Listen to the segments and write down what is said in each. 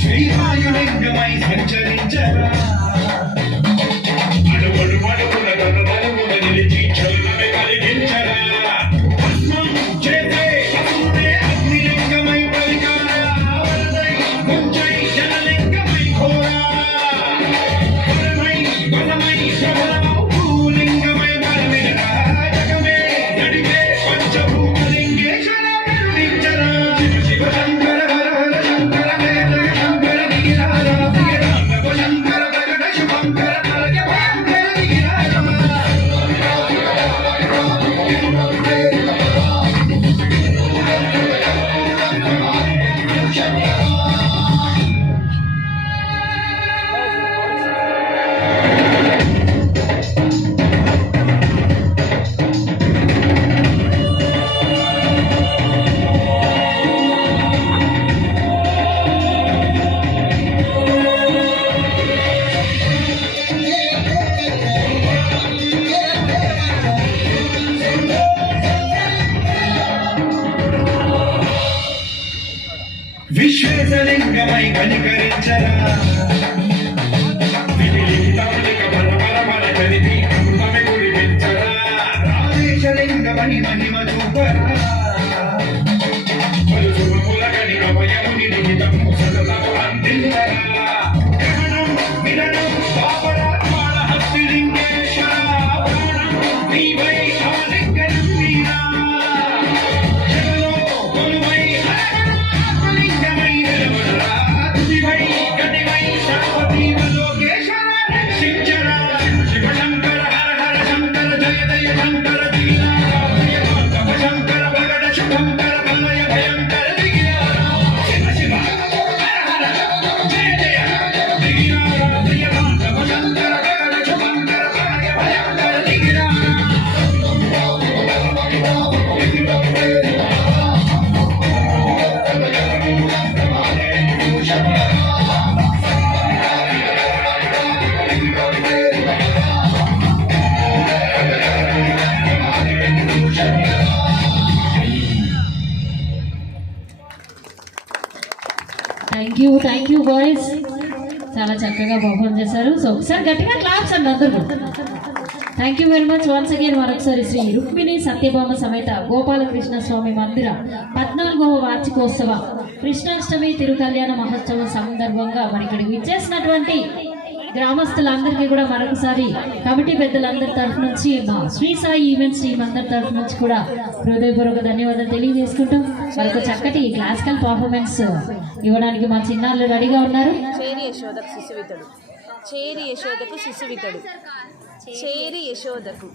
శ్రీవాయులింగమై సంచరించరా విశ్వేశలింగమై కనికరించరా రామేశలింగమై Mahima చూపరా thank you boys, చాలా చక్కగా perform చేశారు. సో ఒకసారి గట్టిగా క్లాప్స్ అండి అందరూ. Thank you very much once again. మరొకసారి శ్రీ రుక్మిణి సత్యభామ సమేత గోపాలకృష్ణ స్వామి మందిర 14వ వార్షికోత్సవ కృష్ణాష్టమి తిరుకల్యాణ మహోత్సవం సందర్భంగా మరి ఇక్కడికి విచ్చేసినటువంటి గ్రామస్తులందరికీ కూడా మరొకసారి కమిటీ పెద్దలందరి తరఫు నుంచి మా శ్రీ సాయి ఈవెంట్స్ టీం అందరి తరఫు నుంచి కూడా హృదయపూర్వక ధన్యవాదాలు తెలియజేసుకుంటాం. మరొక చక్కటి క్లాసికల్ పర్ఫార్మెన్స్ ఇవ్వడానికి మా చిన్నారులు రెడీగా ఉన్నారు. చేరి యశోదకు శిశువితడు, చేరి యశోదకు శిశువితడు, చేరి యశోదకు,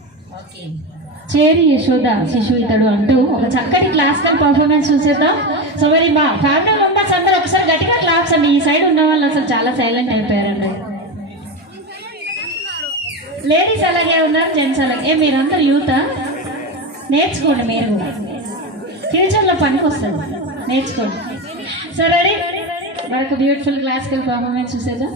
చేరి యశోద శిశువితడు అంటూ ఒక చక్కటి క్లాసికల్ పర్ఫార్మెన్స్ చూసేద్దాం. సో మరి మా ఫ్యామిలీ మెంబర్స్ అందరూ ఒకసారి గట్టిగా క్లాప్స్ అండి. ఈ సైడ్ ఉన్న వాళ్ళు అసలు చాలా సైలెంట్ అయిపోయారండి. లేడీస్ అలాగే ఉన్నారు, జెంట్స్ అలాగే. మీరందరూ యూతా, నేర్చుకోండి. మీరు కూడా ఫ్యూచర్లో పనికి వస్తుంది, నేర్చుకోండి. సరే మరొక బ్యూటిఫుల్ క్లాసికల్ పర్ఫార్మెన్స్ చూసేద్దాం.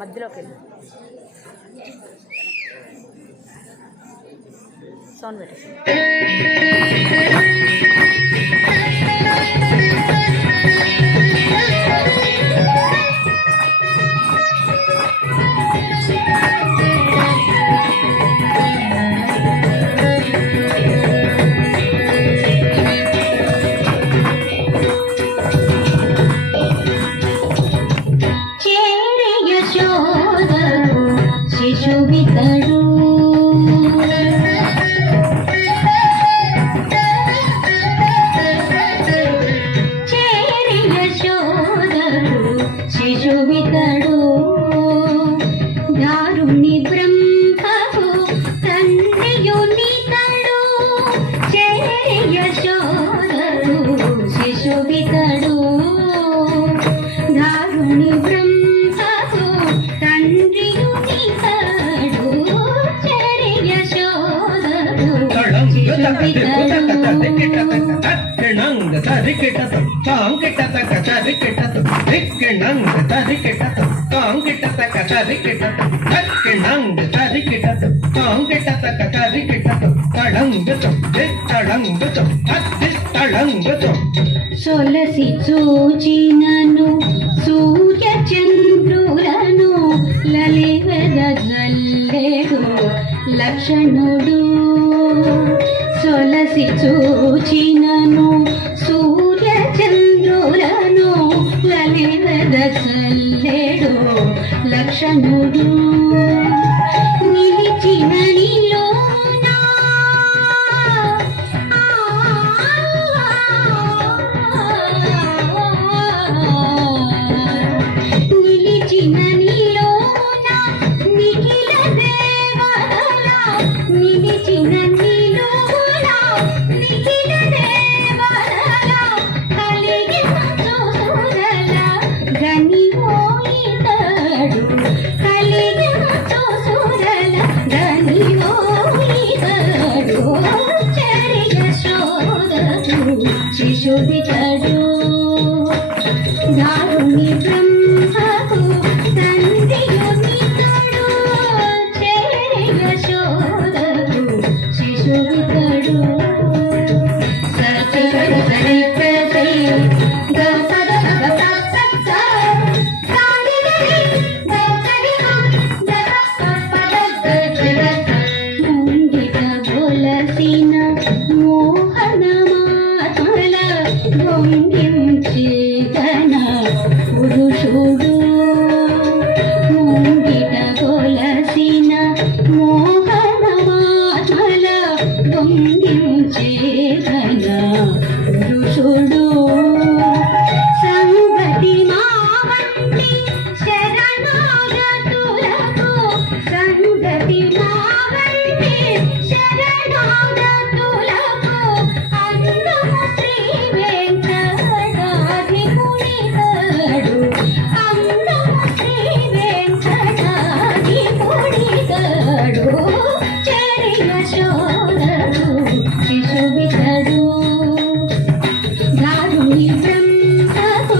మధ్యలోకి వెళ్ళి సౌండ్ పెట్టేసి శిశువితడు చేరి యశోదరు శిశువితడు దారుణి బ్రహ్మకు తండ్రియునితడు చేరి యశోదరు శిశువితడు దారుణి బ్రహ్మకు తండ్రియునితడు చేరి యశోదరు శిశువితడు తరికెటతం తాంకెటతక చరికెటతం దిక్కెనంగ తరికెటతం తాంకెటతక చరికెటతం దక్కెనంగ తరికెటతం తాంకెటతక చరికెటతం తడంగతం దిత్తడంగతం అద్దిత్తడంగతం సొలసి చూచినను సూర్య చంద్రులను లలివెద జల్లేడు లక్షణుడు సొలసి చూచినను సూర్య చంద్రులను లలివెద జల్లేడు లక్షణుడు నిలిచిన నీలోనా నిలిచిన నీలోన నిఖిల దేవతల నిలిచిన నీలోన నిఖిల దేవతల కలిగిన చూసురల గనిమోయితడు కలిగిన చూసురల గనిమోయితడు చరియ శోధకు శిశువితడు దారుని బ్రహ్మకు తండ్రియునితడు చేయ శోధకు శిశువితడు సచరు సరిప్రతి గసద గసత్త సానిగరి గసరిమ దరపపదగజగత ముంగిట బొలసిన మోహనమాతల గొంగించి పురుషుడు ముంగిట కొలసిన మోహనమాతల గొంగించేతన పురుషుడు సంగతి మావంటి శరణాగతులకు సంగతి మావంటి శరణాగతులకు అందము శ్రీ వెంకటాధిపునితడు అందము శ్రీ వెంకటాధిపునితడు చరియ శోధకు శిశువితడు దారుని బ్రహ్మకు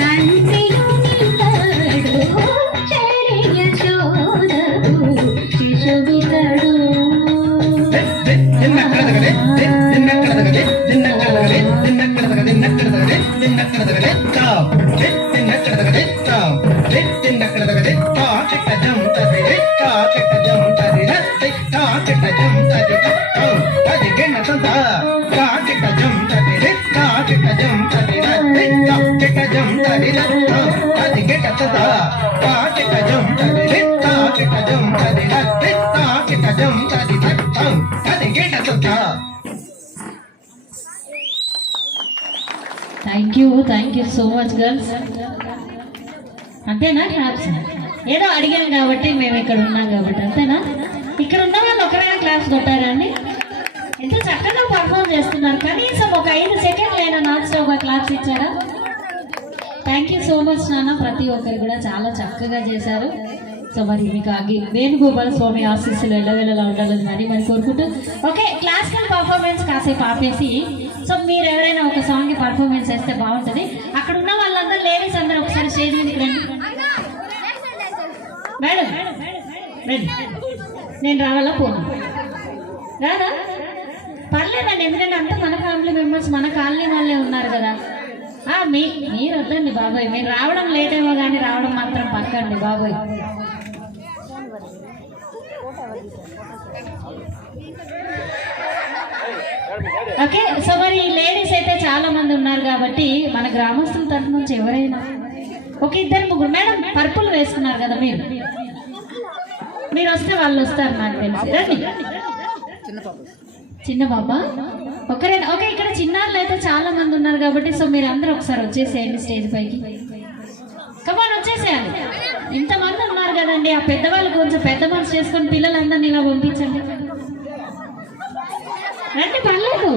తండ్రియునితడు చరియ శోధకు శిశువితడు దిన్నక్కడదగలే దిన్నక్కడదగలే దిన్నక్కడదగలే దిన్నక్కడదగలే దిన్నక్కడదగలే దిన్నక్కడదగలే తాం దిన్నక్కడదగలే తాం దిన్నక్కడదగలే తాకిటజం తదిరే తాకిటజం తదిరే తాకిటజం తదిరే తాం తదిగెన సంతా తాకిటజం తదిరే తాకిటజం తదిరే తాకిటజం తదిరే తాం తదిగెన సంతా తాకిటజం తదిరే తాకిటజం తదిరే తాకిటజం తదిరే తాం తదిగెన సంతా thank you so much girls. అంతేనా క్లాప్స్? ఏదో అడిగాను కాబట్టి మేము ఇక్కడ ఉన్నాం కాబట్టి అంతేనా? ఇక్కడ ఉన్న వాళ్ళు ఒకరైనా క్లాప్స్ కొట్టారా అండి? ఎంత చక్కగా పర్ఫామ్ చేస్తున్నారు. కనీసం ఒక 5 సెకండ్లు అయినా నాన్ స్టాప్ క్లాప్స్ ఇచ్చారా? థ్యాంక్ యూ సో మచ్ నాన్న. ప్రతి ఒక్కరు కూడా చాలా చక్కగా చేశారు. సో మరి మీకు వేణుగోపాల స్వామి ఆశీస్సులు ఎల్లవేళలా ఉండాలని మరి కోరుకుంటూ ఓకే క్లాసికల్ పర్ఫార్మెన్స్ కాసేపు ఆపేసి సో మీరు ఎవరైనా ఒక సాంగ్ పర్ఫార్మెన్స్ చేస్తే బాగుంటుంది. అక్కడ ఉన్న వాళ్ళందరూ లేడీస్ అందరూ ఒకసారి స్టేజ్ మీదకి రండి. మేడం రండి. నేను రావాలా పోను రాదా? పర్లేదండి, ఎందుకంటే అంతా మన ఫ్యామిలీ మెంబర్స్ మన కాలనీ వాళ్ళే ఉన్నారు కదా. మీరు వద్దండి బాబాయ్, మీరు రావడం లేట్ ఏమో కానీ రావడం మాత్రం పక్కండి బాబాయ్. ఓకే సో మరి లేడీస్ అయితే చాలా మంది ఉన్నారు కాబట్టి మన గ్రామస్తుల తరఫు నుంచి ఎవరైనా ఒక 2-3 మేడం పర్పుల్ వేసుకున్నారు కదా, మీరు వస్తే వాళ్ళు వస్తారు నాకు తెలిసి. రండి చిన్న పాప ఒకరేనా? ఓకే ఇక్కడ చిన్నాళ్ళు అయితే చాలా మంది ఉన్నారు కాబట్టి సో మీరు అందరూ ఒకసారి వచ్చేసేయండి స్టేజ్ పైకి. కమాన్ వచ్చేసేయాలి, ఇంతమంది ఉన్నారు కదండి. ఆ పెద్దవాళ్ళు కొంచెం పెద్ద మనసు చేసుకొని పిల్లలందరినీ ఇలా పంపించండి. రండి పర్లేదు.